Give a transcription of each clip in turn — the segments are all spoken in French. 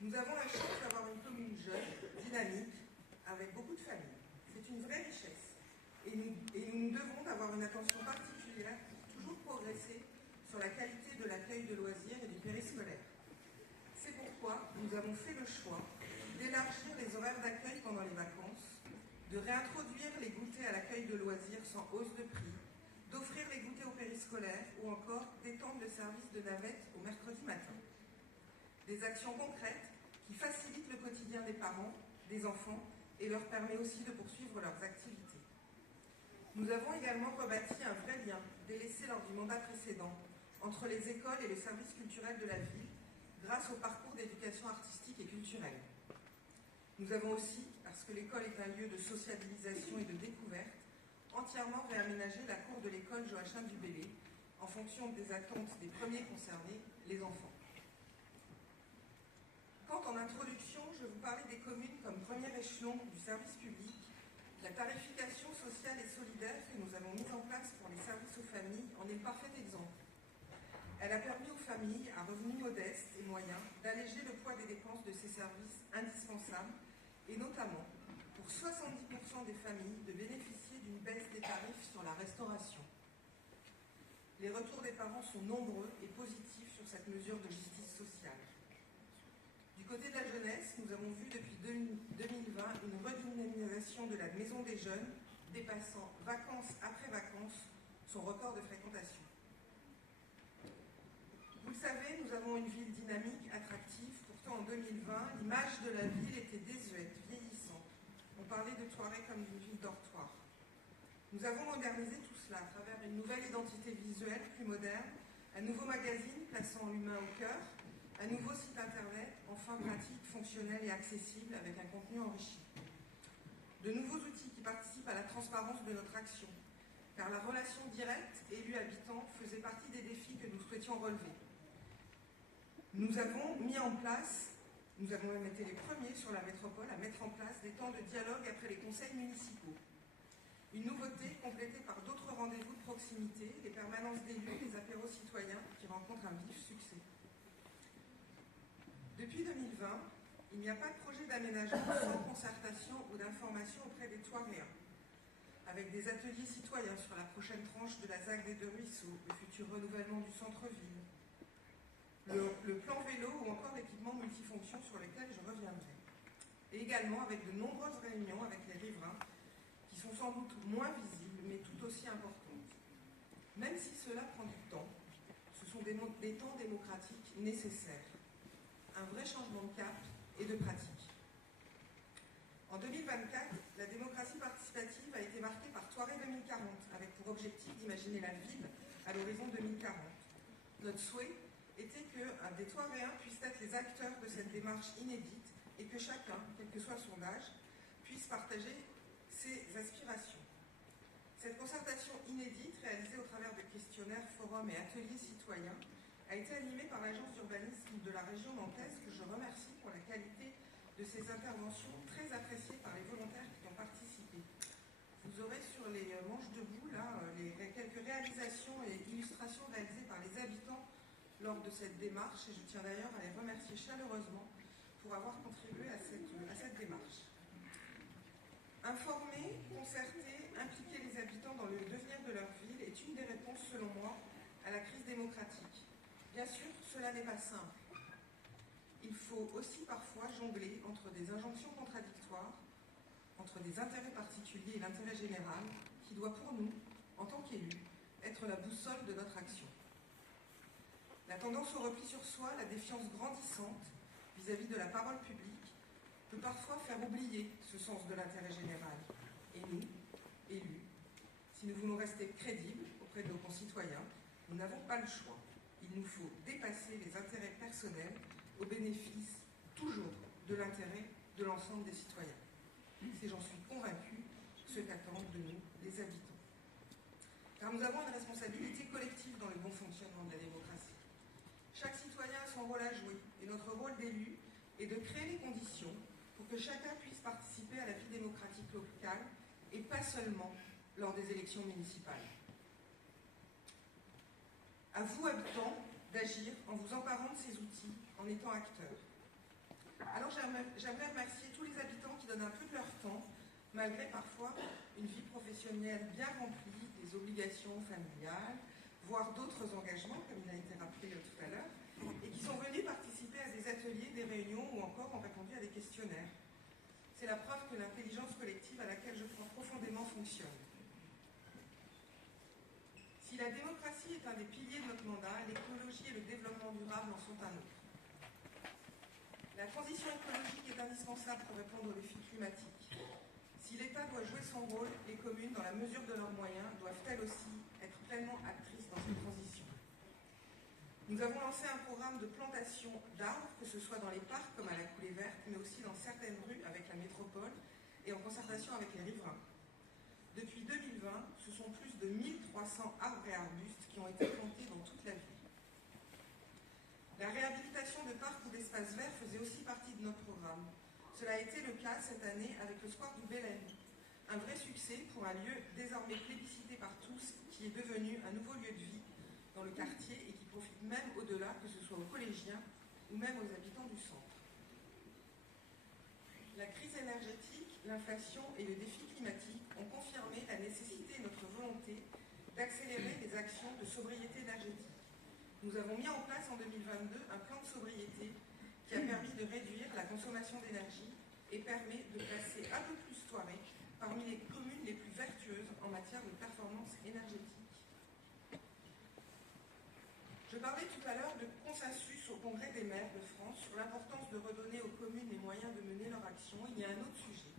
Nous avons la chance d'avoir une commune jeune, dynamique, avec beaucoup de familles. C'est une vraie richesse. Et nous devons avoir une attention particulière pour toujours progresser sur la qualité de l'accueil de loisirs et du périscolaire. C'est pourquoi nous avons fait le choix d'élargir les horaires d'accueil pendant les vacances, de réintroduire les goûters à l'accueil de loisirs sans hausse de prix, d'offrir les goûters au périscolaire ou encore d'étendre le service de navette au mercredi matin. Des actions concrètes qui facilitent le quotidien des parents, des enfants et leur permet aussi de poursuivre leurs activités. Nous avons également rebâti un vrai lien, délaissé lors du mandat précédent, entre les écoles et le service culturel de la ville, grâce au parcours d'éducation artistique et culturelle. Nous avons aussi, parce que l'école est un lieu de sociabilisation et de découverte, entièrement réaménagé la cour de l'école Joachim du Bellay, en fonction des attentes des premiers concernés, les enfants. Quand en introduction, je vous parlais des communes comme premier échelon du service public, la tarification sociale et solidaire que nous avons mise en place pour les services aux familles en est le parfait exemple. Elle a permis aux familles à revenus modestes et moyens d'alléger le poids des dépenses de ces services indispensables et notamment pour 70% des familles de bénéficier d'une baisse des tarifs sur la restauration. Les retours des parents sont nombreux et positifs sur cette mesure de justice sociale. Du côté de la jeunesse, nous avons vu depuis 2020 une redynamisation de la Maison des Jeunes, dépassant vacances après vacances son record de fréquentation. Vous le savez, nous avons une ville dynamique, attractive. Pourtant, en 2020, l'image de la ville était désuète, vieillissante. On parlait de Thoiry comme d'une ville dortoir. Nous avons modernisé tout cela à travers une nouvelle identité visuelle plus moderne, un nouveau magazine plaçant l'humain au cœur, un nouveau site internet, enfin pratique, fonctionnel et accessible, avec un contenu enrichi. De nouveaux outils qui participent à la transparence de notre action, car la relation directe élu-habitant faisait partie des défis que nous souhaitions relever. Nous avons même été les premiers sur la métropole à mettre en place des temps de dialogue après les conseils municipaux. Une nouveauté complétée par d'autres rendez-vous de proximité, les permanences d'élus, les apéros citoyens qui rencontrent un vif succès. Depuis 2020, il n'y a pas de projet d'aménagement sans concertation ou d'information auprès des Thoiréens, avec des ateliers citoyens sur la prochaine tranche de la ZAC des Deux Ruisseaux, le futur renouvellement du centre-ville, le plan vélo ou encore l'équipement multifonction sur lequel je reviendrai. Et également avec de nombreuses réunions avec les riverains qui sont sans doute moins visibles mais tout aussi importantes. Même si cela prend du temps, ce sont des temps démocratiques nécessaires. Un vrai changement de cap et de pratique. En 2024, la démocratie participative a été marquée par Thoiry 2040, avec pour objectif d'imaginer la ville à l'horizon 2040. Notre souhait était que des Thoiréens puissent être les acteurs de cette démarche inédite et que chacun, quel que soit son âge, puisse partager ses aspirations. Cette concertation inédite, réalisée au travers de questionnaires, forums et ateliers citoyens, a été animée par l'agence d'urbanisme de la région nantaise, que je remercie pour la qualité de ces interventions très appréciées par les volontaires qui ont participé. Vous aurez sur les manches debout là, quelques réalisations et illustrations réalisées par les habitants lors de cette démarche, et je tiens d'ailleurs à les remercier chaleureusement pour avoir contribué à cette démarche. Informer, concerter, impliquer les habitants dans le devenir de leur ville est une des réponses, selon moi, à la crise démocratique. Bien sûr, cela n'est pas simple. Il faut aussi parfois jongler entre des injonctions contradictoires, entre des intérêts particuliers et l'intérêt général, qui doit pour nous, en tant qu'élus, être la boussole de notre action. La tendance au repli sur soi, la défiance grandissante vis-à-vis de la parole publique, peut parfois faire oublier ce sens de l'intérêt général. Et nous, élus, si nous voulons rester crédibles auprès de nos concitoyens, nous n'avons pas le choix. Il nous faut dépasser les intérêts personnels au bénéfice toujours de l'intérêt de l'ensemble des citoyens. C'est, j'en suis convaincue, ce qu'attendent de nous les habitants. Car nous avons une responsabilité collective dans le bon fonctionnement de la démocratie. Chaque citoyen a son rôle à jouer, et notre rôle d'élu est de créer les conditions pour que chacun puisse participer à la vie démocratique locale, et pas seulement lors des élections municipales. À vous, habitants, d'agir en vous emparant de ces outils, en étant acteurs. Alors j'aimerais remercier tous les habitants qui donnent un peu de leur temps, malgré parfois une vie professionnelle bien remplie, des obligations familiales, voire d'autres engagements, comme il a été rappelé tout à l'heure, et qui sont venus participer à des ateliers, des réunions ou encore ont répondu à des questionnaires. C'est la preuve que l'intelligence collective à laquelle je crois profondément fonctionne. Si la démocratie est un des piliers de notre mandat, l'écologie et le développement durable en sont un autre. La transition écologique est indispensable pour répondre aux défis climatiques. Si l'État doit jouer son rôle, les communes, dans la mesure de leurs moyens, doivent elles aussi être pleinement actrices dans cette transition. Nous avons lancé un programme de plantation d'arbres, que ce soit dans les parcs comme à la Coulée Verte, mais aussi dans certaines rues avec la métropole et en concertation avec les riverains. Depuis 2020, ce sont plus de 1300 arbres et arbustes qui ont été plantés dans toute la ville. La réhabilitation de parcs ou d'espaces verts faisait aussi partie de notre programme. Cela a été le cas cette année avec le square du Belen. Un vrai succès pour un lieu désormais plébiscité par tous, qui est devenu un nouveau lieu de vie dans le quartier et qui profite même au-delà, que ce soit aux collégiens ou même aux habitants du centre. La crise énergétique, l'inflation et le défi climatique ont confirmé la nécessité et notre volonté d'accélérer les actions de sobriété énergétique. Nous avons mis en place en 2022 un plan de sobriété qui a permis de réduire la consommation d'énergie et permet de placer un peu plus Thoiry parmi les communes les plus vertueuses en matière de performance énergétique. Je parlais tout à l'heure de consensus au Congrès des maires de France sur l'importance de redonner aux communes les moyens de mener leur action. Il y a un autre sujet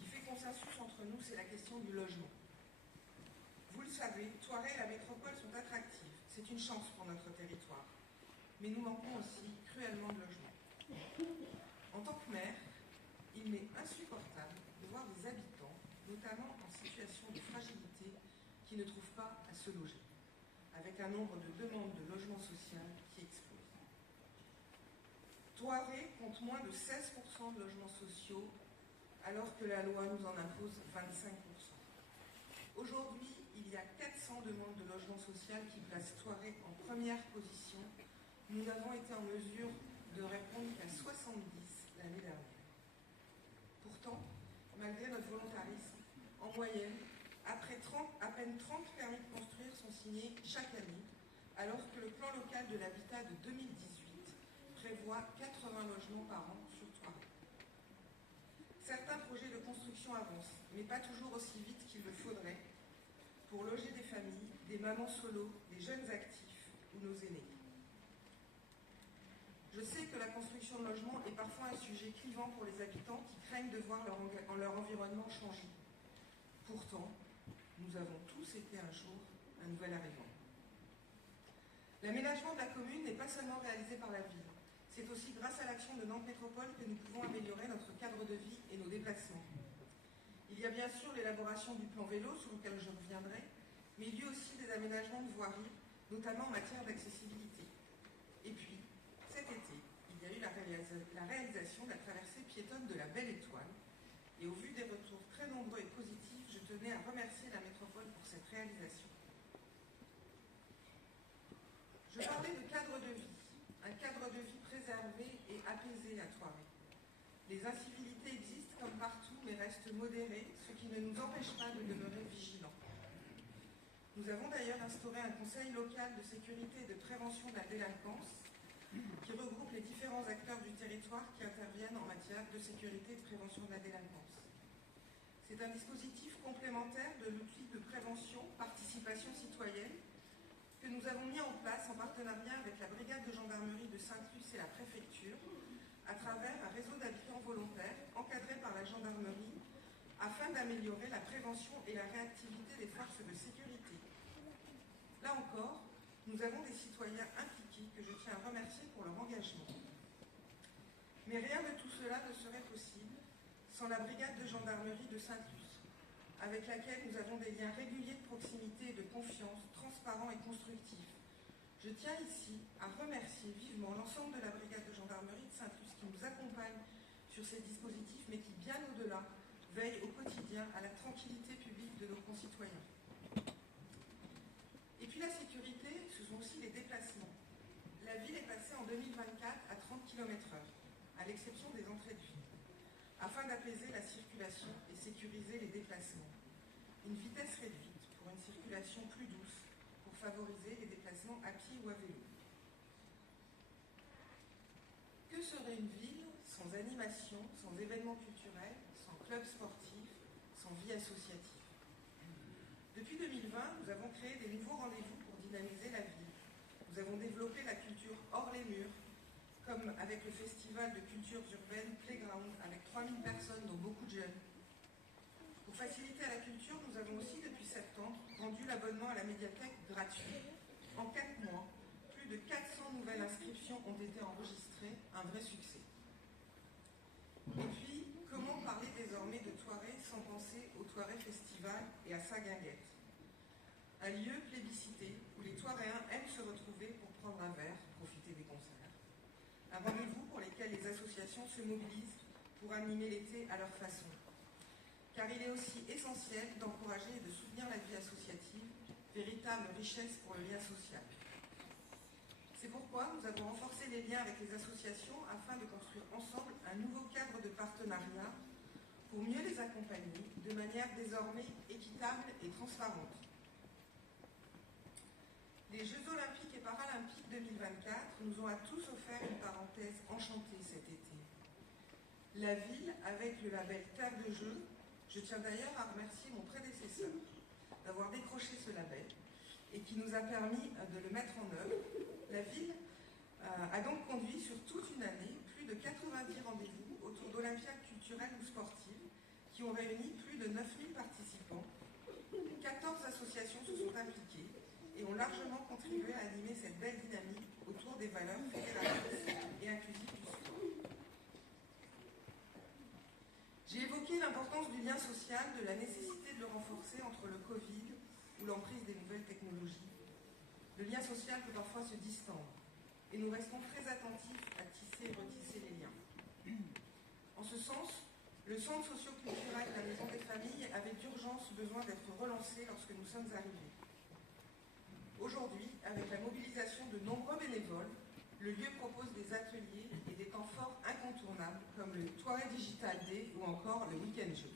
qui fait consensus entre nous, c'est la question du logement. Vous le savez, Thoiry et la métropole sont attractives. C'est une chance pour notre territoire. Mais nous manquons aussi cruellement de logement. En tant que maire, il m'est insupportable de voir des habitants, notamment en situation de fragilité, qui ne trouvent pas à se loger, avec un nombre de demandes de logement social qui explose. Thoiry compte moins de 16% de logements sociaux, alors que la loi nous en impose 25%. Aujourd'hui, il y a 400 demandes de logement social qui placent Thoiry en première position. Nous n'avons été en mesure de répondre qu'à 70 l'année dernière. Pourtant, malgré notre volontarisme, en moyenne, à peine 30 permis de construire sont signés chaque année, alors que le plan local de l'habitat de 2018 prévoit 80 logements par an sur Thoiry. Certains projets de construction avancent, mais pas toujours aussi vite qu'il le faudrait, pour loger des familles, des mamans solos, des jeunes actifs ou nos aînés. Je sais que la construction de logements est parfois un sujet clivant pour les habitants qui craignent de voir leur environnement changer. Pourtant, nous avons tous été un jour un nouvel arrivant. L'aménagement de la commune n'est pas seulement réalisé par la ville. C'est aussi grâce à l'action de Nantes Métropole que nous pouvons améliorer notre cadre de vie et nos déplacements. Il y a bien sûr l'élaboration du plan vélo, sur lequel je reviendrai, mais il y a aussi des aménagements de voirie, notamment en matière d'accessibilité. Et puis, cet été, il y a eu la réalisation de la traversée piétonne de la Belle Étoile. Et au vu des retours très nombreux et positifs, je tenais à remercier la métropole pour cette réalisation. Je parlais de cadre de vie, un cadre de vie préservé et apaisé à Thoiry. Les incivilités existent comme partout, mais restent modérées, ce qui ne nous empêche pas de demeurer vigilants. Nous avons d'ailleurs instauré un conseil local de sécurité et de prévention de la délinquance qui regroupe les différents acteurs du territoire qui interviennent en matière de sécurité et de prévention de la délinquance. C'est un dispositif complémentaire de l'outil de prévention, participation citoyenne, que nous avons mis en place en partenariat avec la brigade de gendarmerie de Sainte-Luce et la préfecture, à travers un réseau d'habitants volontaires encadré par la gendarmerie, afin d'améliorer la prévention et la réactivité des forces de sécurité. Là encore, nous avons des citoyens impliqués que je tiens à remercier pour leur engagement. Mais rien de tout cela ne serait possible sans la brigade de gendarmerie de Sainte-Luce, avec laquelle nous avons des liens réguliers de proximité et de confiance, transparents et constructifs. Je tiens ici à remercier vivement l'ensemble de la brigade de gendarmerie de Sainte-Luce qui nous accompagne sur ces dispositifs, mais qui, bien au-delà, veille au quotidien à la tranquillité publique de nos concitoyens. Et puis la sécurité, ce sont aussi les déplacements. La ville est passée en 2024 à 30 km/h. à l'exception des entrées de ville, afin d'apaiser la circulation et sécuriser les déplacements. Une vitesse réduite pour une circulation plus douce, pour favoriser les déplacements à pied ou à vélo. Que serait une ville sans animation, sans événements culturels, sans clubs sportifs, sans vie associative? Depuis 2020, nous avons créé des nouveaux rendez-vous pour dynamiser la ville. Nous avons développé la culture hors les murs, comme avec le festival de culture urbaine Playground, avec 3000 personnes, dont beaucoup de jeunes. Pour faciliter la culture, nous avons aussi, depuis septembre, rendu l'abonnement à la médiathèque gratuit. En 4 mois, plus de 400 nouvelles inscriptions ont été enregistrées, un vrai succès. Et puis, comment parler désormais de Thoiret sans penser au Thoiret Festival et à sa guinguette? Un lieu plébiscité où les Thoiréens aiment se retrouver pour prendre un verre, profiter des concerts. Un rendez-vous pour lequel les associations se mobilisent pour animer l'été à leur façon. Car il est aussi essentiel d'encourager et de soutenir la vie associative, véritable richesse pour le lien social. C'est pourquoi nous avons renforcé les liens avec les associations afin de construire ensemble un nouveau cadre de partenariat pour mieux les accompagner de manière désormais équitable et transparente. Les Jeux Olympiques et Paralympiques 2024 nous ont à tous offert une parenthèse enchantée cet été. La ville, avec le label Terre de Jeux, je tiens d'ailleurs à remercier mon prédécesseur d'avoir décroché ce label et qui nous a permis de le mettre en œuvre. La ville a donc conduit sur toute une année plus de 90 rendez-vous autour d'olympiades culturelles ou sportives qui ont réuni plus de 9000 participants. 14 associations se sont impliquées et ont largement contribué à animer cette belle dynamique autour des valeurs fédératrices et inclusives du sport. J'ai évoqué l'importance du lien social, de la nécessité de le renforcer entre le Covid ou l'emprise des nouvelles technologies. Le lien social peut parfois se distendre et nous restons très attentifs à tisser et retisser les liens. En ce sens, le centre socio-culturel de la Maison des Familles avait d'urgence besoin d'être relancé lorsque nous sommes arrivés. Aujourd'hui, avec la mobilisation de nombreux bénévoles, le lieu propose des ateliers et des temps forts incontournables comme le Thoiret Digital Day ou encore le Week-end Jeu.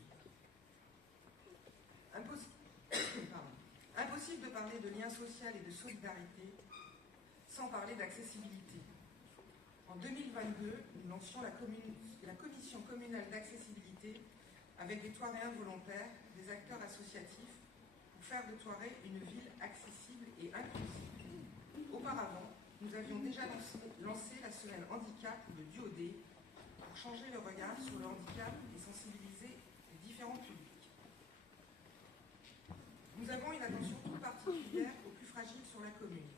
Impossible de parler de lien social et de solidarité sans parler d'accessibilité. En 2022, nous lancions la commission communale d'accessibilité avec des Thoiréens volontaires, des acteurs associatifs, pour faire de Thoiret une ville accessible et inclusive. Auparavant, nous avions déjà lancé la semaine handicap de Duodé pour changer le regard sur le handicap et sensibiliser les différents publics. Nous avons une attention toute particulière aux plus fragiles sur la commune.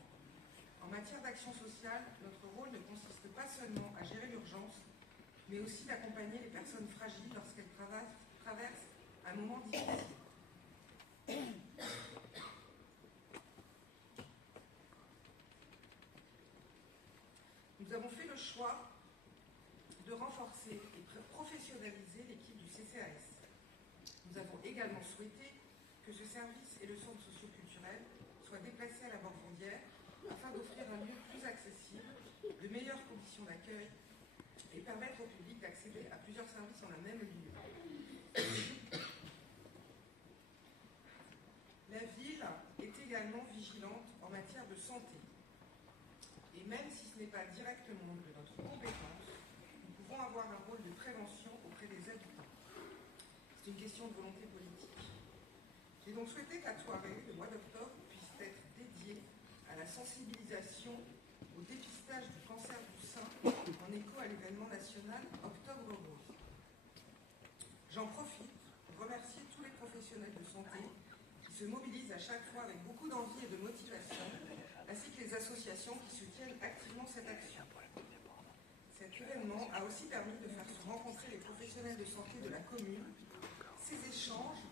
En matière d'action sociale, notre rôle ne consiste pas seulement à gérer l'urgence, mais aussi d'accompagner les personnes fragiles lorsqu'elles traversent un moment difficile. Nous avons fait le choix de renforcer et professionnaliser l'équipe du CCAS. Nous avons également souhaité que ce service et le centre socio-culturel soient déplacés à la Borgondière afin d'offrir un lieu plus accessible, de meilleures conditions d'accueil et permettre au public d'accéder à plusieurs services en un même lieu. La ville est également vigilante en matière de santé. Et même si ce n'est pas directement de notre compétence, nous pouvons avoir un rôle de prévention auprès des habitants. C'est une question de volonté politique. J'ai donc souhaité qu'à Thoiret, le mois d'octobre puisse être dédié à la sensibilisation au dépistage du cancer du sein en écho à l'événement national Octobre Rose. J'en profite pour remercier tous les professionnels de santé qui se mobilisent à chaque fois avec beaucoup d'envie et de motivation, ainsi que les associations qui soutiennent activement cette action. Cet événement a aussi permis de faire se rencontrer les professionnels de santé de la commune. Ces échanges,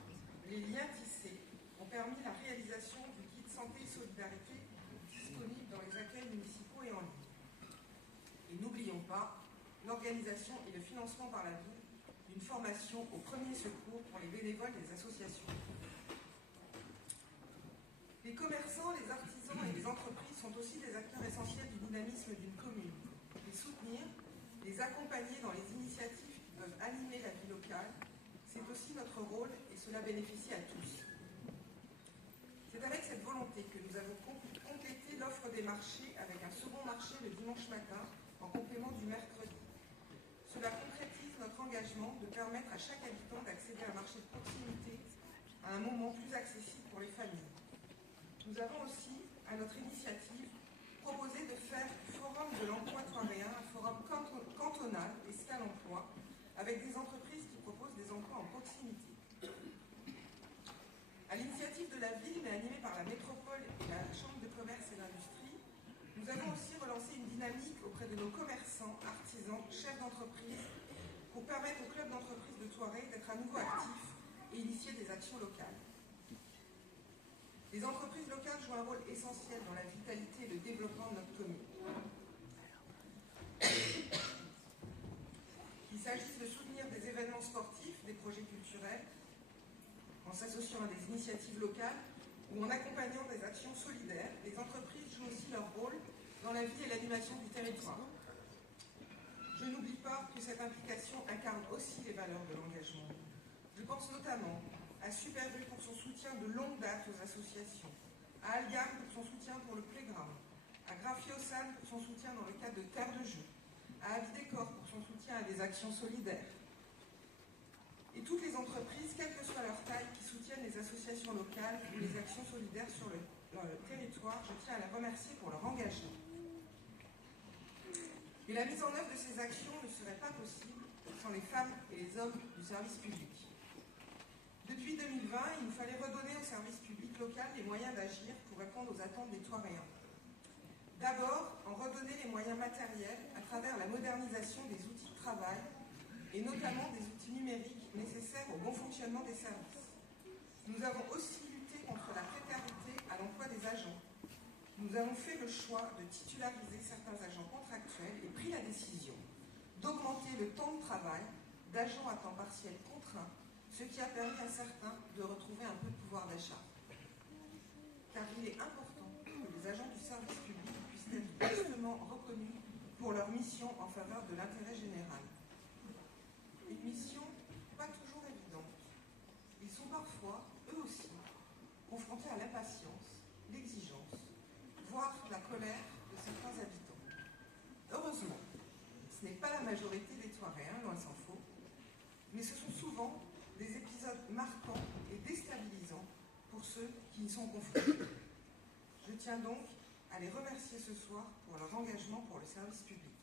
les liens tissés, ont permis la réalisation du guide santé et solidarité disponible dans les accueils municipaux et en ligne. Et n'oublions pas l'organisation et le financement par la ville d'une formation au premier secours pour les bénévoles des associations. Les commerçants, les artisans et les entreprises sont aussi des acteurs essentiels du dynamisme d'une commune. Les soutenir, les les accompagner dans les initiatives qui peuvent animer la vie locale, c'est aussi notre rôle et cela bénéficie à tous. C'est avec cette volonté que nous avons complété l'offre des marchés avec un second marché le dimanche matin en complément du mercredi. Cela concrétise notre engagement de permettre à chaque habitant d'accéder à un marché de proximité à un moment plus accessible pour les familles. Nous avons aussi, à notre initiative, proposé de faire du Forum de l'emploi thoiréen un forum cantonal et Scale Emploi avec des entreprises qui proposent des emplois en proximité. À l'initiative de la ville, mais animée par la métropole et la Chambre de commerce et d'industrie, nous avons aussi relancé une dynamique auprès de nos commerçants, artisans, chefs d'entreprise pour permettre au club d'entreprise de Thoiry d'être à nouveau actifs et initier des actions locales. Les entreprises locales jouent un rôle essentiel dans la vitalité et le développement de notre commune. Qu'il s'agisse de soutenir des événements sportifs, des projets culturels, en s'associant à des initiatives locales ou en accompagnant des actions solidaires, les entreprises jouent aussi leur rôle dans la vie et l'animation du territoire. Je n'oublie pas que cette implication incarne aussi les valeurs de l'engagement. Je pense notamment à Super U pour son soutien de longue date aux associations, à Algam pour son soutien pour le playground, à Grafiosan pour son soutien dans le cadre de Terre de Jeux, à Avidécor pour son soutien à des actions solidaires. Et toutes les entreprises, quelle que soit leur taille, qui soutiennent les associations locales ou les actions solidaires sur le territoire, je tiens à les remercier pour leur engagement. Et la mise en œuvre de ces actions ne serait pas possible sans les femmes et les hommes du service public. Depuis 2020, il nous fallait redonner au service public local les moyens d'agir pour répondre aux attentes des Thoiréens. D'abord, en redonner les moyens matériels à travers la modernisation des outils de travail et notamment des outils numériques nécessaires au bon fonctionnement des services. Nous avons aussi lutté contre la précarité à l'emploi des agents. Nous avons fait le choix de titulariser certains agents contractuels et pris la décision d'augmenter le temps de travail d'agents à temps partiel contraints, ce qui a permis à certains de retrouver un peu de pouvoir d'achat. Car il est important que les agents du service public puissent être justement reconnus pour leur mission en faveur de l'intérêt général. Une mission pas toujours évidente. Ils sont parfois, eux aussi, confrontés à l'impatience, l'exigence, voire la colère de certains habitants. Heureusement, ce n'est pas la majorité des Thoiréens, loin s'en faut, mais ce sont souvent des épisodes marquants et déstabilisants pour ceux qui y sont confrontés. Je tiens donc à les remercier ce soir pour leur engagement pour le service public.